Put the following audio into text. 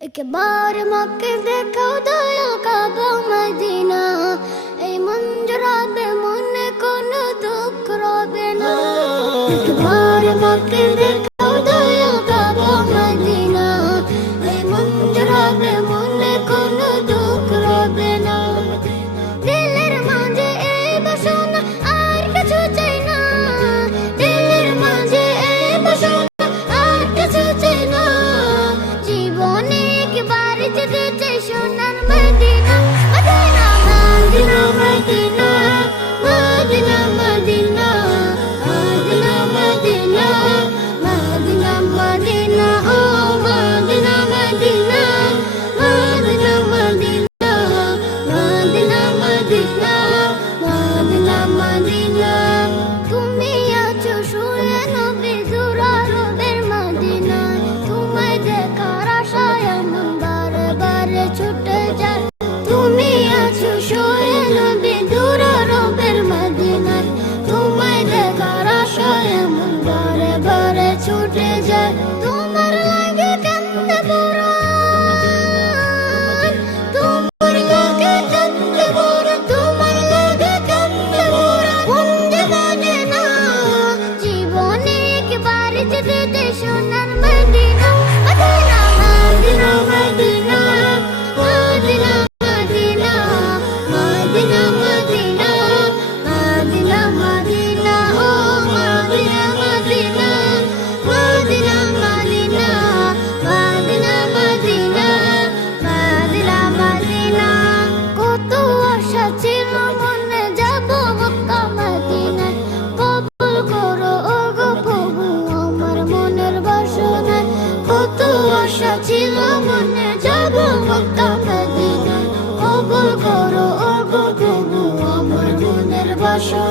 एक बार मक्के देखो दयाल काबा मदीना এই মন জড়াবে মনে কোনো দুঃখ রবে না একবার মক্কে দেখো দয়াল কাবা মদীনা এই মন জড়াবে মনে কোনো দুঃখ রবে না দিলের মাঝে এই বাসনা আর কিছু চাই না দিলের মাঝে এই বাসনা আর কিছু চাই না জীবনে একবার যেতে চাই সোনার Medina Medina Medina Medina Medina Medina Medina Medina Medina Medina ও Medina Medina Medina Medina Medina Medina Medina Medina তুমি আছো শুয়ে নবী জুরারবের মদিনা তোমায় দেখার আশায় মন বারে বারে ছুটে যায় তুমি আছো শুয়ে নবী জুরারবের মদিনা তোমায় দেখার আশায় মন বারে বারে ছুটে যায় তোমার লাগে কান্দে পুরাণ তোমার লাগে কান্দে পুরাণ তোমার লাগে কান্দে পুরাণ বন্দে মদিনা জীবনে একবার যেতে চাই সোনার Medina Medina Medina Medina Medina Medina Medina Medina Medina ও Medina Medina Medina Medina Medina Medina Medina Medina কত আশা ছিল মনে যাব মক্কা মদিনা কবুল করো ওগো প্রভু আমার মনের বাসনা কত আশা ছিল মনে যাব মক্কা মদিনা কবুল করো ওগো প্রভু আমার মনের বাসনা